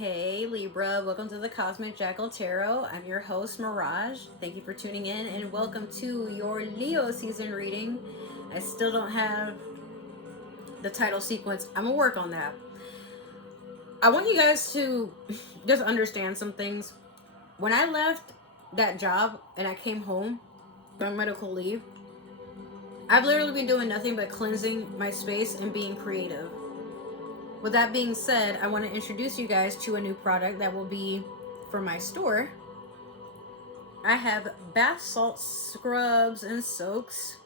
Hey Libra, welcome to the Cosmic Jackal Tarot. I'm your host Mirage. Thank you for tuning in and welcome to your Leo season reading. I still don't have the title sequence. I'm gonna work on that. I want you guys to just understand some things. When I left that job and I came home on medical leave, I've literally been doing nothing but cleansing my space and being creative. With that being said, I want to introduce you guys to a new product that will be for my store. I have bath salt scrubs and soaks.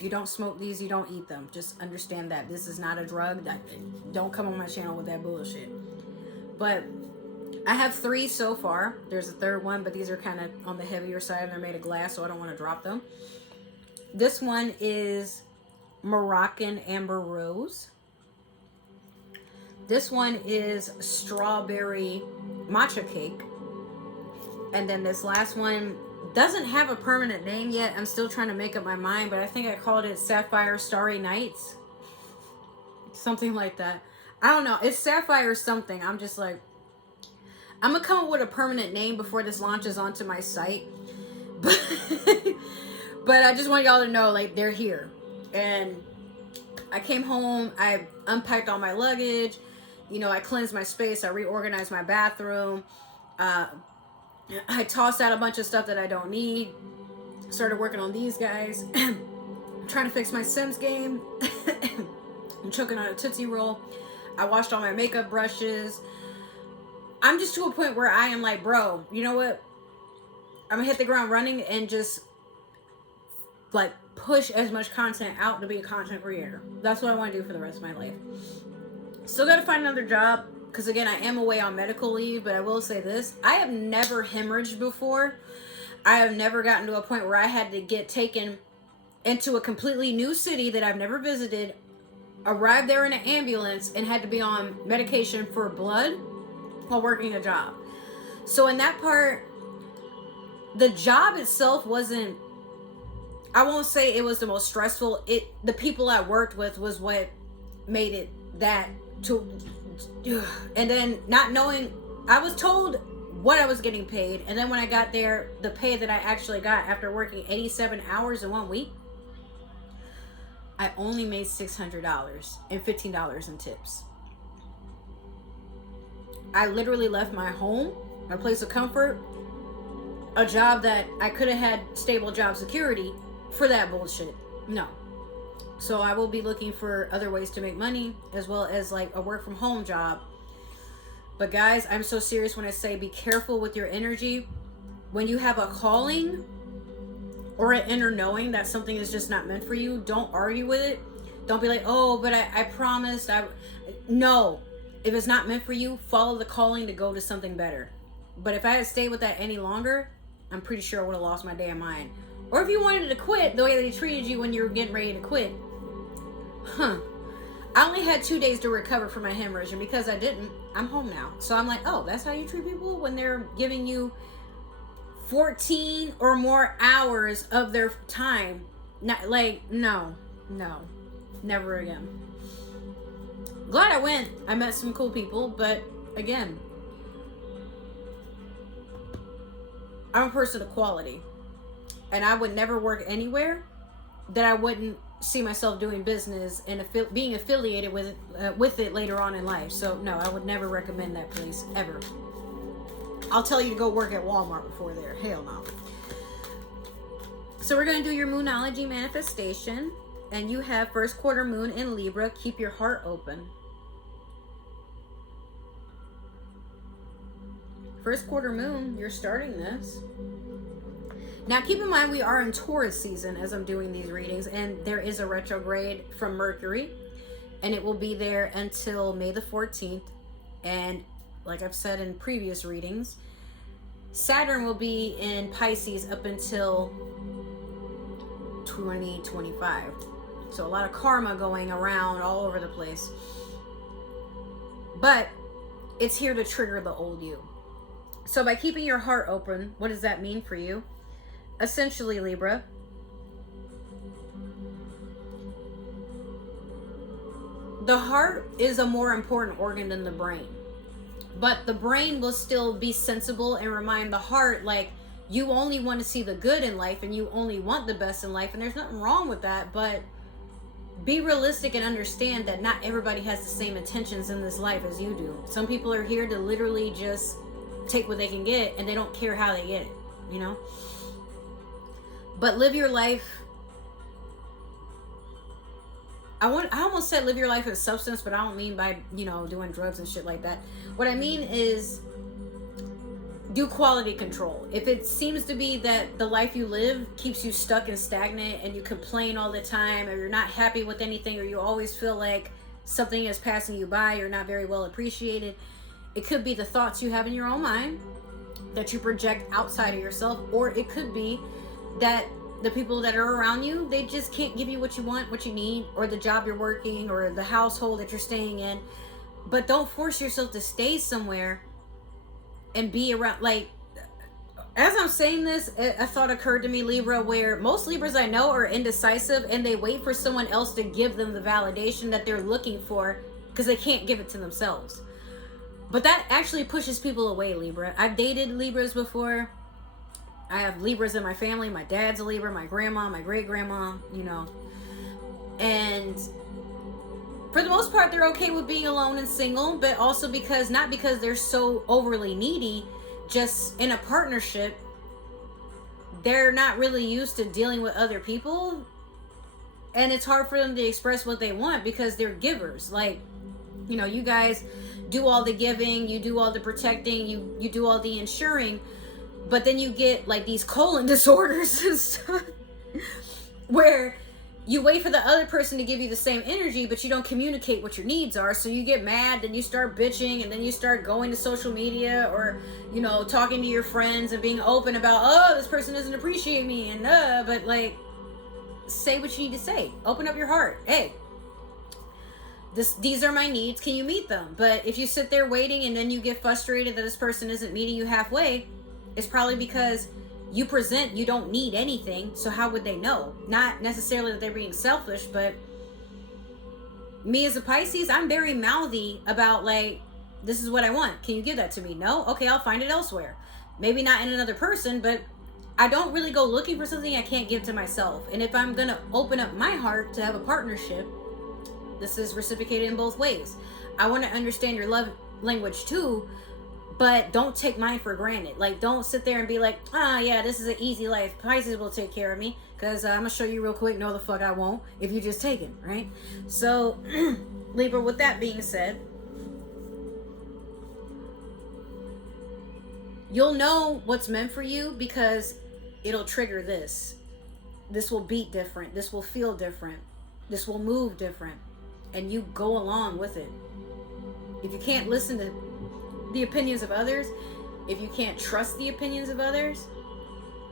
You don't smoke these, you don't eat them. Just understand that this is not a drug. Don't come on my channel with that bullshit. But I have 3 so far. There's a third one, but these are kind of on the heavier side and they're made of glass, so I don't want to drop them. This one is Moroccan Amber Rose. This one is strawberry matcha cake. And then this last one doesn't have a permanent name yet. I'm still trying to make up my mind, but I think I called it Sapphire Starry Nights. Something like that. I don't know. It's Sapphire something. I'm just like, I'm going to come up with a permanent name before this launches onto my site. But I just want y'all to know, like, they're here. And I came home. I unpacked all my luggage. You know, I cleansed my space. I reorganized my bathroom. I tossed out a bunch of stuff that I don't need. Started working on these guys. Trying to fix my Sims game. I'm choking on a Tootsie Roll. I washed all my makeup brushes. I'm just to a point where I am like, bro, you know what? I'm gonna hit the ground running and just like push as much content out to be a content creator. That's what I want to do for the rest of my life. Still got to find another job because, again, I am away on medical leave, but I will say this. I have never hemorrhaged before. I have never gotten to a point where I had to get taken into a completely new city that I've never visited, arrived there in an ambulance, and had to be on medication for blood while working a job. So in that part, the job itself wasn't, I won't say it was the most stressful. The people I worked with was what made it that. And then not knowing, I was told what I was getting paid, and then when I got there, the pay that I actually got after working 87 hours in 1 week, I only made $600 and $15 in tips. I literally left my home, my place of comfort, a job that I could have had stable job security for that bullshit. No. So I will be looking for other ways to make money, as well as like a work from home job. But guys, I'm so serious when I say be careful with your energy. When you have a calling or an inner knowing that something is just not meant for you, don't argue with it. Don't be like, oh, but I promised. No, if it's not meant for you, follow the calling to go to something better. But if I had stayed with that any longer, I'm pretty sure I would have lost my damn mind. Or if you wanted to quit the way that he treated you when you were getting ready to quit. I only had 2 days to recover from my hemorrhage, and because I didn't, I'm home now. So I'm like, oh, that's how you treat people when they're giving you 14 or more hours of their time. Not like, no, never again. Glad I went. I met some cool people, but again, I'm a person of quality. And I would never work anywhere that I wouldn't see myself doing business and being affiliated with it later on in life. So no, I would never recommend that place ever. I'll tell you to go work at Walmart before there. Hell no. So we're going to do your Moonology manifestation. And you have first quarter moon in Libra. Keep your heart open. First quarter moon, you're starting this. Now, keep in mind, we are in Taurus season as I'm doing these readings, and there is a retrograde from Mercury, and it will be there until May the 14th. And like I've said in previous readings, Saturn will be in Pisces up until 2025. So a lot of karma going around all over the place. But it's here to trigger the old you. So by keeping your heart open, what does that mean for you? Essentially, Libra, the heart is a more important organ than the brain. But the brain will still be sensible and remind the heart, like, you only want to see the good in life and you only want the best in life. And there's nothing wrong with that. But be realistic and understand that not everybody has the same intentions in this life as you do. Some people are here to literally just take what they can get and they don't care how they get it, you know? But live your life. I almost said live your life as substance, but I don't mean by, you know, doing drugs and shit like that. What I mean is do quality control. If it seems to be that the life you live keeps you stuck and stagnant and you complain all the time, or you're not happy with anything, or you always feel like something is passing you by, you're not very well appreciated, it could be the thoughts you have in your own mind that you project outside of yourself, or it could be that the people that are around you, they just can't give you what you want, what you need, or the job you're working, or the household that you're staying in. But don't force yourself to stay somewhere and be around. Like, as I'm saying this, a thought occurred to me, Libra, where most Libras I know are indecisive and they wait for someone else to give them the validation that they're looking for because they can't give it to themselves. But that actually pushes people away, Libra. I've dated Libras before. I have Libras in my family. My dad's a Libra, my grandma, my great-grandma, you know. And for the most part, they're okay with being alone and single, but also because, not because they're so overly needy, just in a partnership, they're not really used to dealing with other people. And it's hard for them to express what they want because they're givers. Like, you know, you guys do all the giving, you do all the protecting, you do all the ensuring, but then you get like these colon disorders and stuff where you wait for the other person to give you the same energy, but you don't communicate what your needs are. So you get mad, then you start bitching, and then you start going to social media or, you know, talking to your friends and being open about, oh, this person doesn't appreciate me, and but like, say what you need to say. Open up your heart. Hey, these are my needs. Can you meet them? But if you sit there waiting and then you get frustrated that this person isn't meeting you halfway, it's probably because you present you don't need anything, so how would they know? Not necessarily that they're being selfish, but me as a Pisces, I'm very mouthy about, like, this is what I want. Can you give that to me? No? Okay, I'll find it elsewhere. Maybe not in another person, but I don't really go looking for something I can't give to myself. And if I'm going to open up my heart to have a partnership, this is reciprocated in both ways. I want to understand your love language too, but don't take mine for granted. Like, don't sit there and be like, yeah, this is an easy life. Pisces will take care of me. Because I'm going to show you real quick. No, the fuck I won't. If you just take it, right? So, Libra, with that being said, you'll know what's meant for you because it'll trigger this. This will beat different. This will feel different. This will move different. And you go along with it. If you can't listen to the opinions of others, if you can't trust the opinions of others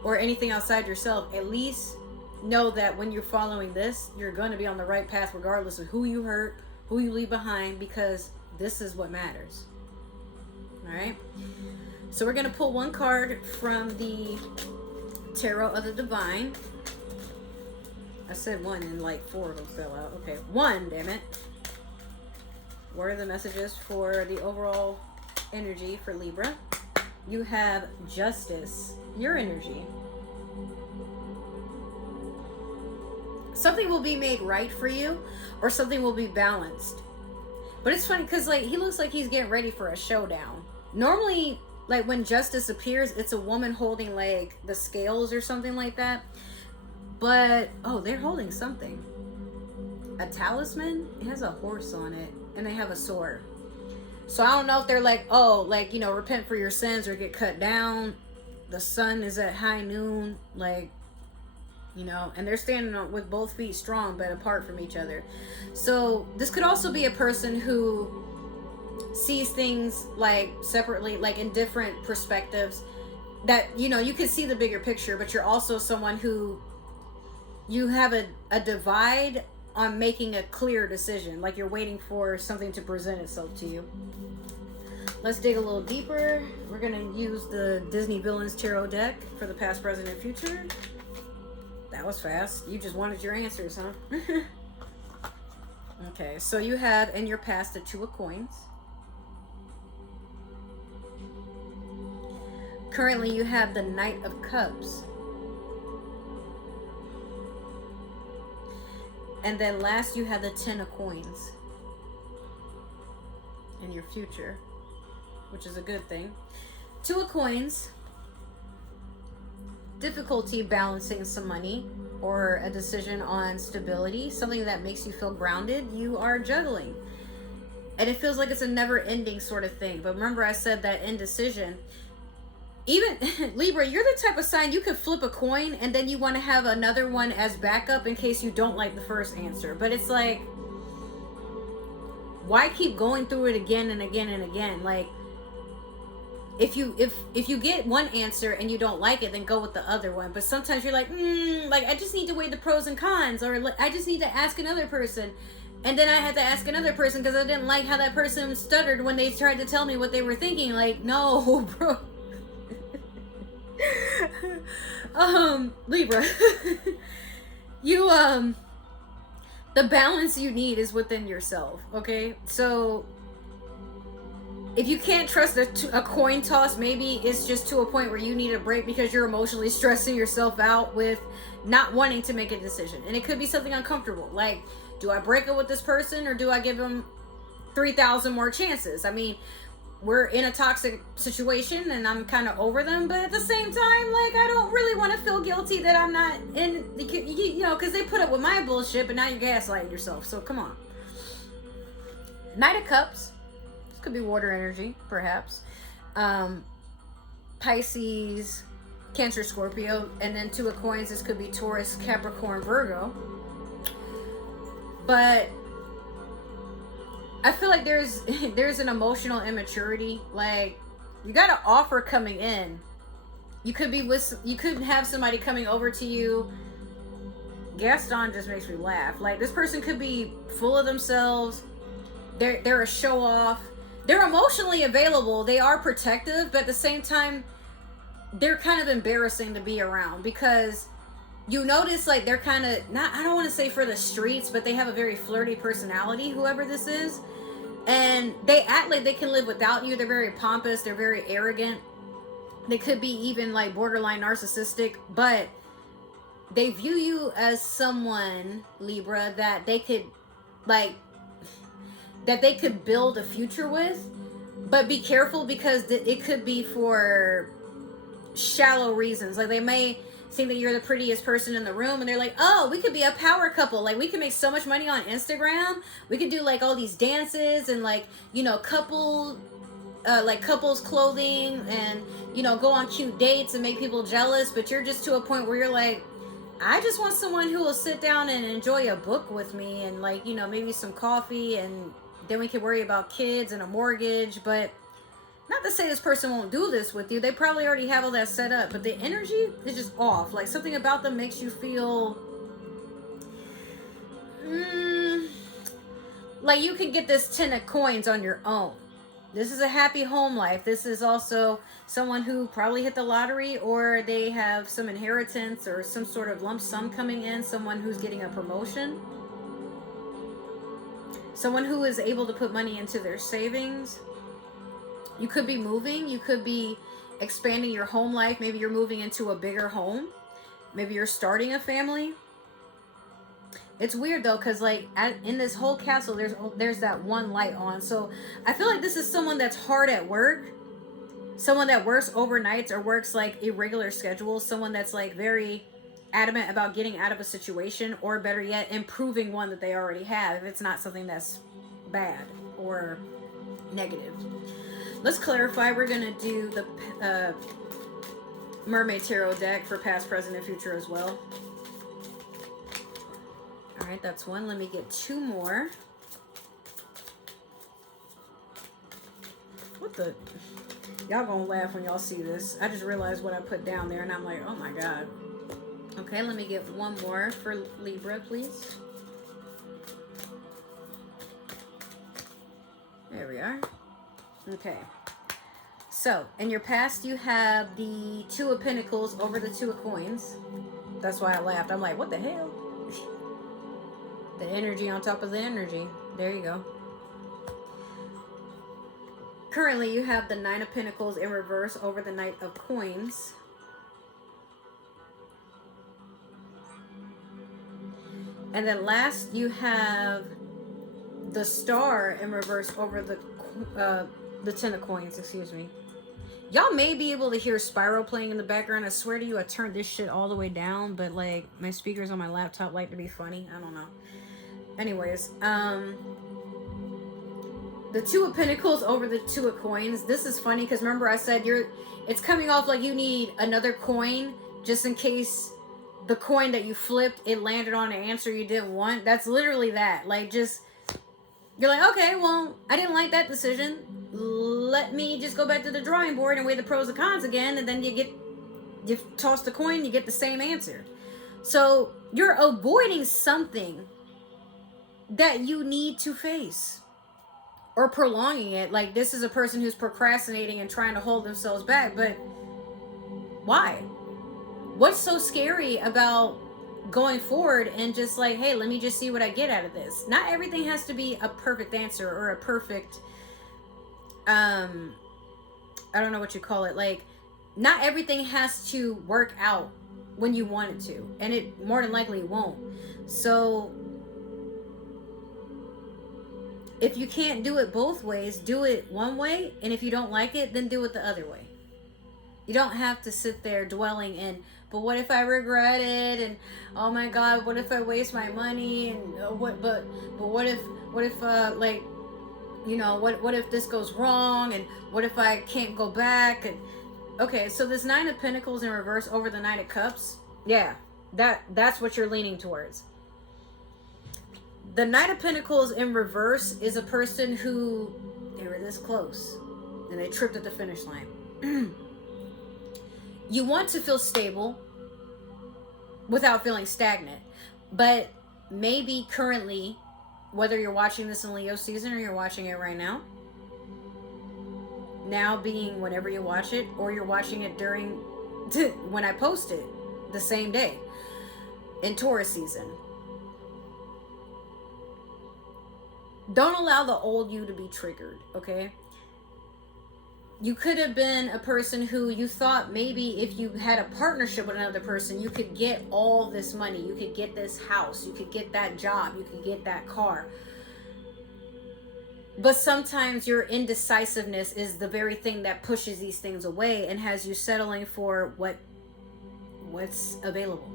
or anything outside yourself, at least know that when you're following this, you're going to be on the right path regardless of who you hurt, who you leave behind, because this is what matters. All right, so we're going to pull one card from the Tarot of the Divine. I said one and like four of them fell out. Okay, one, damn it. What are the messages for the overall energy for Libra? You have Justice, your energy. Something will be made right for you, or something will be balanced. But it's funny because, like, he looks like he's getting ready for a showdown. Normally, like, when Justice appears, it's a woman holding, like, the scales or something like that. But, oh, they're holding something. A talisman? It has a horse on it, and they have a sword. So I don't know if they're like, oh, like, you know, repent for your sins or get cut down. The sun is at high noon, like, you know, and they're standing with both feet strong but apart from each other. So this could also be a person who sees things like separately, like in different perspectives, that, you know, you can see the bigger picture, but you're also someone who you have a divide on making a clear decision, like you're waiting for something to present itself to you. Let's dig a little deeper. We're going to use the Disney Villains Tarot deck for the past, present, and future. That was fast. You just wanted your answers, huh? Okay, so you have in your past the Two of Coins. Currently, you have the Knight of Cups. And then last, you have the 10 of Coins in your future, which is a good thing. 2 of Coins. Difficulty balancing some money or a decision on stability, something that makes you feel grounded. You are juggling. And it feels like it's a never-ending sort of thing. But remember, I said that indecision. Even, Libra, you're the type of sign you could flip a coin and then you want to have another one as backup in case you don't like the first answer. But it's like, why keep going through it again and again and again? Like, if you get one answer and you don't like it, then go with the other one. But sometimes you're like, like, I just need to weigh the pros and cons, or I just need to ask another person. And then I had to ask another person because I didn't like how that person stuttered when they tried to tell me what they were thinking. Like, no, bro. Libra, you, the balance you need is within yourself, okay? So if you can't trust a coin toss, maybe it's just to a point where you need a break because you're emotionally stressing yourself out with not wanting to make a decision. And it could be something uncomfortable. Like, do I break up with this person or do I give them 3,000 more chances? I mean, we're in a toxic situation and I'm kind of over them, but at the same time, like, I don't really want to feel guilty that I'm not in, you know, because they put up with my bullshit, but now you're gaslighting yourself. So come on. Knight of Cups. Could be water energy, perhaps. Pisces, Cancer, Scorpio, and then 2 of Coins. This could be Taurus, Capricorn, Virgo. But I feel like there's an emotional immaturity. Like, you got an offer coming in. You could have somebody coming over to you. Gaston just makes me laugh. Like, this person could be full of themselves. They're a show off. They're emotionally available. They are protective, but at the same time, they're kind of embarrassing to be around because you notice, like, they're kind of not, I don't want to say for the streets, but they have a very flirty personality, whoever this is. And they act like they can live without you. They're very pompous. They're very arrogant. They could be even like borderline narcissistic, but they view you as someone, Libra, that they could build a future with. But be careful because it could be for shallow reasons. Like, they may think that you're the prettiest person in the room and they're like, oh, we could be a power couple. Like, we can make so much money on Instagram. We could do like all these dances and, like, you know, couples clothing and, you know, go on cute dates and make people jealous. But you're just to a point where you're like, I just want someone who will sit down and enjoy a book with me and, like, you know, maybe some coffee, and then we can worry about kids and a mortgage. But not to say this person won't do this with you. They probably already have all that set up, but the energy is just off. Like, something about them makes you feel like you can get this 10 of Coins on your own. This is a happy home life. This is also someone who probably hit the lottery, or they have some inheritance or some sort of lump sum coming in. Someone who's getting a promotion. Someone who is able to put money into their savings. You could be moving. You could be expanding your home life. Maybe you're moving into a bigger home. Maybe you're starting a family. It's weird though, because like in this whole castle, there's that one light on. So I feel like this is someone that's hard at work. Someone that works overnights or works like irregular schedules. Someone that's like very adamant about getting out of a situation, or better yet, improving one that they already have if it's not something that's bad or negative. Let's clarify. We're going to do the Mermaid Tarot deck for past, present, and future as well. All right, that's one. Let me get 2 more. What the? Y'all gonna laugh when y'all see this. I just realized what I put down there, and I'm like, oh my God. Okay, let me get 1 more for Libra, please. There we are. Okay. So, in your past, you have the 2 of Pentacles over the 2 of Coins. That's why I laughed. I'm like, what the hell? The energy on top of the energy. There you go. currently you have the Nine of Pentacles in reverse over the Knight of Coins. And then last you have the Star in reverse over the Ten of Coins, excuse me. Y'all may be able to hear Spyro playing in the background. I swear to you, I turned this shit all the way down, but like my speakers on my laptop like to be funny. I don't know. Anyways, the Two of Pentacles over the Two of Coins. This is funny because remember I said it's coming off like you need another coin just in case the coin that you flipped, it landed on an answer you didn't want. That's literally that. Like, just, you're like, okay, well, I didn't like that decision. Let me just go back to the drawing board and weigh the pros and cons again. And then you toss the coin, you get the same answer. So you're avoiding something that you need to face, or prolonging it. Like, this is a person who's procrastinating and trying to hold themselves back, but why? What's so scary about going forward and just like, hey, let me just see what I get out of this? Not everything has to be a perfect answer or a perfect, I don't know what you call it. Like, not everything has to work out when you want it to. And it more than likely won't. So if you can't do it both ways, do it one way. And if you don't like it, then do it the other way. You don't have to sit there dwelling in, but what if I regret it? And oh my God, what if I waste my money? And what if like, you know, what if this goes wrong? And what if I can't go back? And okay, so this Nine of Pentacles in reverse over the Knight of Cups. Yeah, that's what you're leaning towards. The Knight of Pentacles in reverse is a person who, they were this close and they tripped at the finish line. You want to feel stable without feeling stagnant. But maybe currently, whether you're watching this in Leo season or you're watching it right now being whenever you watch it, or you're watching it during when I post it the same day in Taurus season. Don't allow the old you to be triggered, okay? You could have been a person who you thought maybe if you had a partnership with another person, you could get all this money. You could get this house. You could get that job. You could get that car. But sometimes your indecisiveness is the very thing that pushes these things away and has you settling for what's available.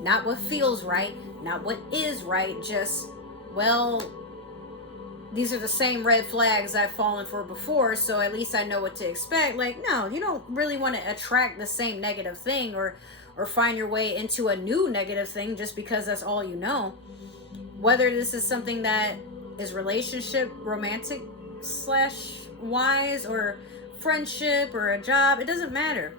Not what feels right. Not what is right. Just, well, these are the same red flags I've fallen for before, so at least I know what to expect. Like, no, you don't really want to attract the same negative thing or find your way into a new negative thing just because that's all you know. Whether this is something that is relationship, romantic / wise, or friendship, or a job, it doesn't matter.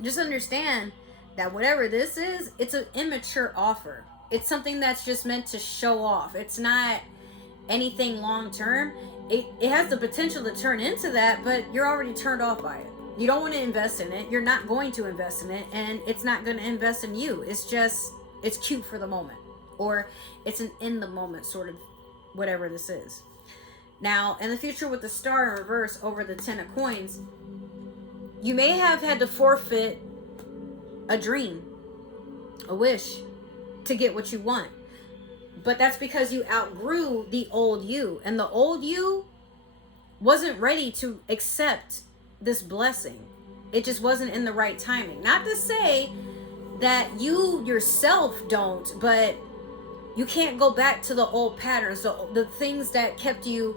Just understand that whatever this is, it's an immature offer. It's something that's just meant to show off. It's not anything long term. It has the potential to turn into that, but you're already turned off by it. You don't want to invest in it. You're not going to invest in it, and it's not going to invest in you. It's just, it's cute for the moment, or it's an in the moment sort of whatever this is. Now, in the future with the Star in reverse over the Ten of Coins, you may have had to forfeit a dream, a wish, to get what you want. But that's because you outgrew the old you. And the old you wasn't ready to accept this blessing. It just wasn't in the right timing. Not to say that you yourself don't, but you can't go back to the old patterns, the things that kept you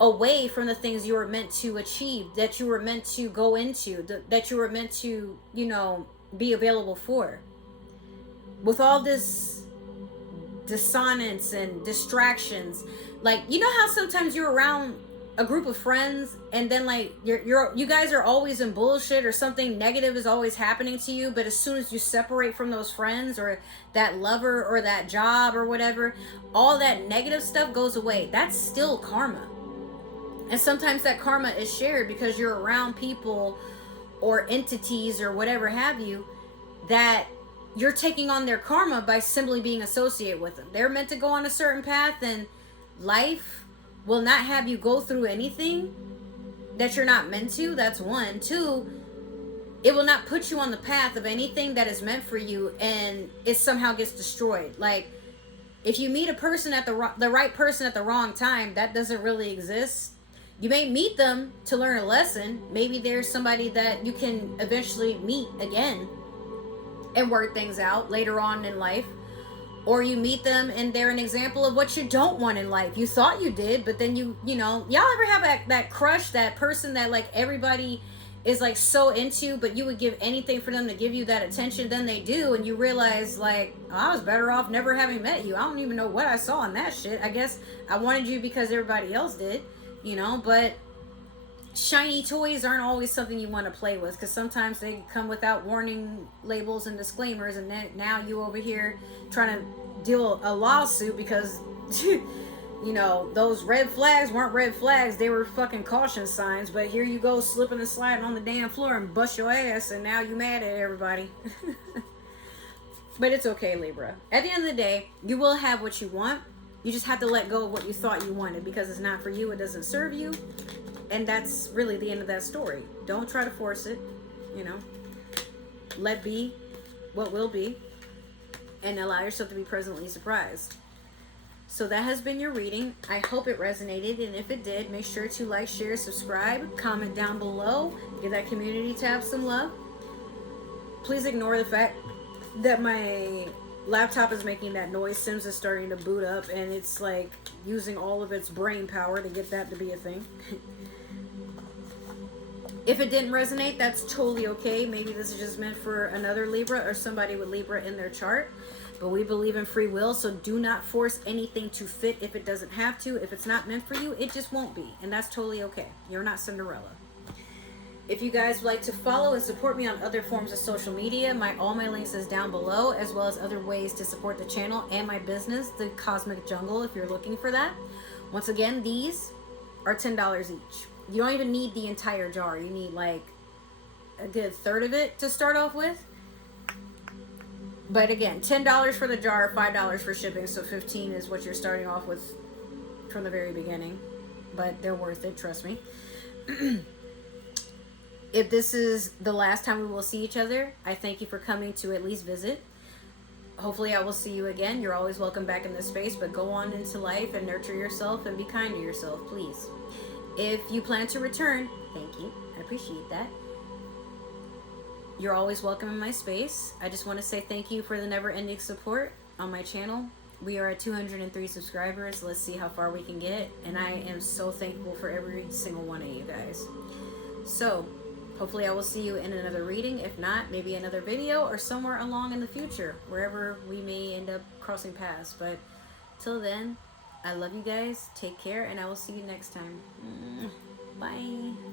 away from the things you were meant to achieve, that you were meant to go into, that you were meant to, you know, be available for. With all this dissonance and distractions, like, you know how sometimes you're around a group of friends and then like you guys are always in bullshit, or something negative is always happening to you, but as soon as you separate from those friends or that lover or that job or whatever, all that negative stuff goes away. That's still karma. And sometimes that karma is shared because you're around people or entities or whatever have you that you're taking on their karma by simply being associated with them. They're meant to go on a certain path, and life will not have you go through anything that you're not meant to. That's one. Two, it will not put you on the path of anything that is meant for you, and it somehow gets destroyed. Like, if you meet a person at the right person at the wrong time, that doesn't really exist. You may meet them to learn a lesson. Maybe there's somebody that you can eventually meet again and work things out later on in life. Or you meet them and they're an example of what you don't want in life. You thought you did, but then you know, y'all ever have that crush, that person that like everybody is like so into, but you would give anything for them to give you that attention, then they do, and you realize like, oh, I was better off never having met you. I don't even know what I saw in that shit. I guess I wanted you because everybody else did, you know. But shiny toys aren't always something you want to play with, because sometimes they come without warning labels and disclaimers, and then now you over here trying to deal a lawsuit because you know, those red flags weren't red flags, they were fucking caution signs, but here you go slipping and sliding on the damn floor and bust your ass, and now you mad at everybody. But it's okay, Libra. At the end of the day, you will have what you want. You just have to let go of what you thought you wanted, because it's not for you, it doesn't serve you, and that's really the end of that story. Don't try to force it, you know. Let be what will be, and allow yourself to be pleasantly surprised. So that has been your reading. I hope it resonated, and if it did, make sure to like, share, subscribe, comment down below, give that community tab some love. Please ignore the fact that my laptop is making that noise. Sims is starting to boot up, and it's like using all of its brain power to get that to be a thing. If it didn't resonate, that's totally okay. Maybe this is just meant for another Libra or somebody with Libra in their chart. But we believe in free will, so do not force anything to fit if it doesn't have to. If it's not meant for you, it just won't be. And that's totally okay. You're not Cinderella. If you guys would like to follow and support me on other forms of social media, all my links is down below, as well as other ways to support the channel and my business, the Cosmic Jungle, if you're looking for that. Once again, these are $10 each. You don't even need the entire jar. You need like a good third of it to start off with. But again, $10 for the jar, $5 for shipping, so $15 is what you're starting off with from the very beginning. But they're worth it, trust me. If this is the last time we will see each other, I thank you for coming to at least visit. Hopefully I will see you again. You're always welcome back in this space, but go on into life and nurture yourself and be kind to yourself, please. If you plan to return, thank you. I appreciate that. You're always welcome in my space. I just want to say thank you for the never-ending support on my channel. We are at 203 subscribers. Let's see how far we can get. And I am so thankful for every single one of you guys. So, hopefully I will see you in another reading. If not, maybe another video or somewhere along in the future, wherever we may end up crossing paths. But till then, I love you guys. Take care, and I will see you next time. Bye.